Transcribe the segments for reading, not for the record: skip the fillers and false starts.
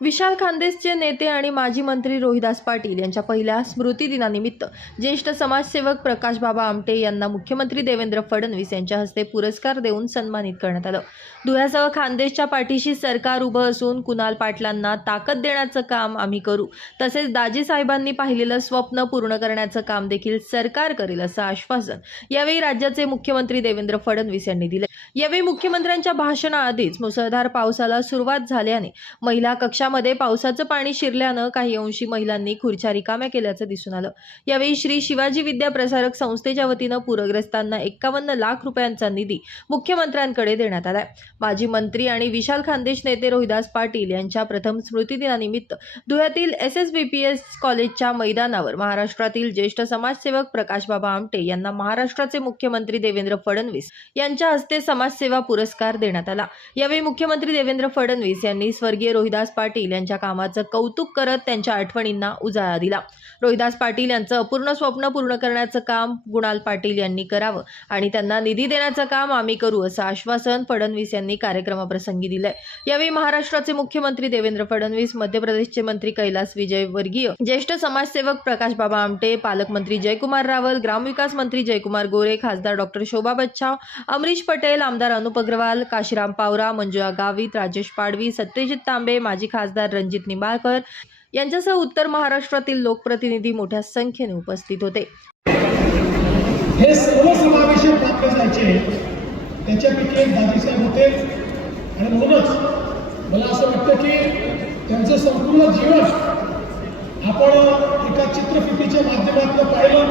विशाल खानदेशचे नेते आणि माजी मंत्री रोहिदास पाटील यांच्या पहिल्या स्मृतिदिनानिमित्त ज्येष्ठ समाजसेवक प्रकाशबाबा आमटे यांना मुख्यमंत्री देवेंद्र फडणवीस यांच्या हस्ते पुरस्कार देऊन सन्मानित करण्यात आलं। धुळ्यासह खानदेशच्या पाठीशी सरकार उभं असून कुणाल पाटलांना ताकद देण्याचं काम आम्ही करू, तसेच दाजी साहेबांनी पाहिलेलं स्वप्न पूर्ण करण्याचं काम देखील सरकार करेल असं आश्वासन यावेळी राज्याचे मुख्यमंत्री देवेंद्र फडणवीस यांनी दिले। यावेळी मुख्यमंत्र्यांच्या भाषणाआधीच मुसळधार पावसाला सुरुवात झाल्याने महिला कक्षामध्ये पावसाचं पाणी शिरल्यानं काही अंशी महिलांनी खुर्च्या रिकाम्या केल्याचं दिसून आलं। यावेळी श्री शिवाजी विद्या प्रसारक संस्थेच्या वतीनं पूरग्रस्तांना 51 लाख रुपयांचा निधी मुख्यमंत्र्यांकडे देण्यात आलाय। माजी मंत्री आणि विशाल खानदेश नेते रोहिदास पाटील यांच्या प्रथम स्मृतिदिनानिमित्त धुळ्यातील SSBPS कॉलेजच्या मैदानावर महाराष्ट्रातील ज्येष्ठ समाजसेवक प्रकाशबाबा आमटे यांना महाराष्ट्राचे मुख्यमंत्री देवेंद्र फडणवीस यांच्या हस्ते समाजसेवा पुरस्कार देण्यात आला। यावेळी मुख्यमंत्री देवेंद्र फडणवीस यांनी स्वर्गीय रोहिदास पाटील यांच्या कामाचं कौतुक करत त्यांच्या आठवणींना उजाळा दिला। रोहिदास पाटील यांचं अपूर्ण स्वप्न पूर्ण करण्याचं काम कुणाल पाटील यांनी करावं आणि त्यांना निधी देण्याचं काम आम्ही करू असं आश्वासन फडणवीस यांनी कार्यक्रमाप्रसंगी दिलंय। यावेळी महाराष्ट्राचे मुख्यमंत्री देवेंद्र फडणवीस, मध्य प्रदेशचे मंत्री कैलास विजयवर्गीय, ज्येष्ठ समाजसेवक प्रकाशबाबा आमटे, पालकमंत्री जयकुमार रावल, ग्रामविकास मंत्री जयकुमार गोरे, खासदार डॉक्टर शोभा बच्छाव, अमरीश पटेल, आमदार अनुप अग्रवाल, काशीराम पावरा, मंजुळा गावित, राजेश पाडवी, सत्यजित तांबे, माजी खासदार रणजित निंबाळकर यांच्यासह उत्तर महाराष्ट्रातील लोकप्रतिनिधी मोठ्या संख्येने उपस्थित होते। हे सर्वसमावेशक वाक्य जायचे त्याच्यापैकी एक दाजीसाहेब होते आणि म्हणूनच मला असं वाटतं की त्यांचं संपूर्ण जीवन आपण एका चित्रफितीच्या माध्यमातून पाहिलं।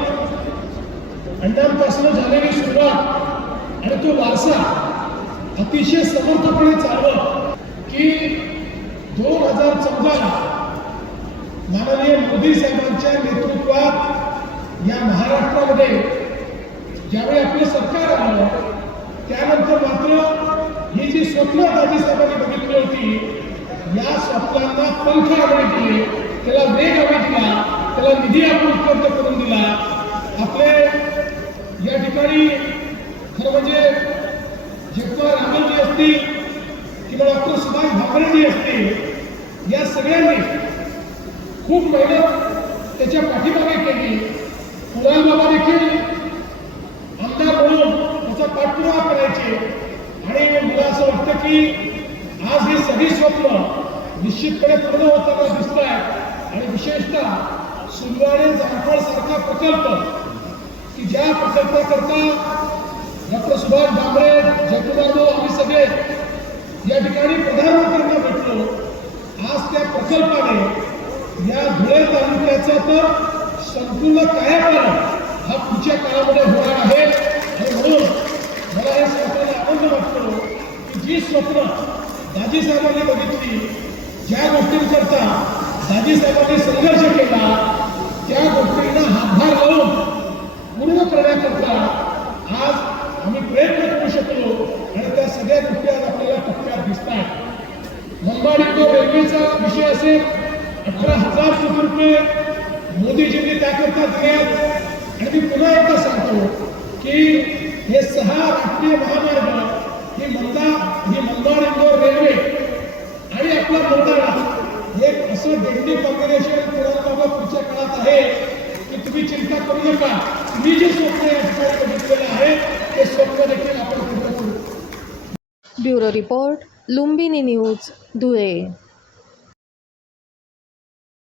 अण्णांपासून झालेली सुरुवात आणि तो वारसा अतिशय समर्थपणे चालवत की 2014 माननीय मोदी साहेबांच्या नेतृत्वात या महाराष्ट्रामध्ये ज्यावेळी आपलं सरकार आलं त्यानंतर मात्र ही जी स्वप्न दाजी साहेबांनी बघितली होती या स्वप्नांना पंख आम्ही दिले, त्याला वेग आम्ही दिला, त्याला निधी आपण उपलब्ध करून दिला। आपले या ठिकाणी खरं म्हणजे जगतार रामजी असतील किंवा डॉक्टर सुभाष भामरेजी असतील, या सगळ्यांनी खूप मेहनत त्याच्या पाठीमागे केली। कुणाल बाबा देखील आमदार म्हणून त्याचा पाठपुरावा करायचे आणि मला असं वाटतं की आज ही सगळी स्वप्न निश्चितपणे पूर्ण होताना दिसत आहेत। आणि विशेषतः सुलवाडे जामफळ सारखा प्रकल्प की ज्या प्रकल्पाकरता डॉक्टर सुभाष भामरे, जयकुमार, आम्ही सगळे या ठिकाणी प्रधानमंत्र्यांना भेटलो। आज त्या प्रकल्पाने या धुळे तालुक्याचा तर संपूर्ण कायापालट हा पुढच्या काळामध्ये होणार आहे। आणि म्हणून मला हे स्वप्नाला आनंद वाटतो की जी स्वप्न दाजी साहेबांनी बघितली, ज्या गोष्टींकरता दाजी साहेबांनी संघर्ष केला, त्या गोष्टींना हातभार लावून पूर्ण करण्याकरता आज आम्ही प्रयत्न करू शकलो आणि त्या सगळ्या गोष्टी आज आपल्याला टप्प्यात दिसतात। मंबाडी रेल्वेचा विषय असेल, 18,000 कोटी रुपये मोदीजींनी त्याकरता दिले। आणि मी पुन्हा एकदा सांगतो की हे 6 राष्ट्रीय महामार्ग, ही मंदाड इंदोर रेल्वे आणि आपला मंदाडा एक असं डेडली कॉम्बिनेशन पुढे पुढच्या काळात आहे की तुम्ही चिंता करू नका। तुम्ही जे स्वप्न या ठिकाणी बघितलेलं आहे ते स्वप्न देखील आपण पूर्ण करू। Bureau report, Lumbini news, Dhule.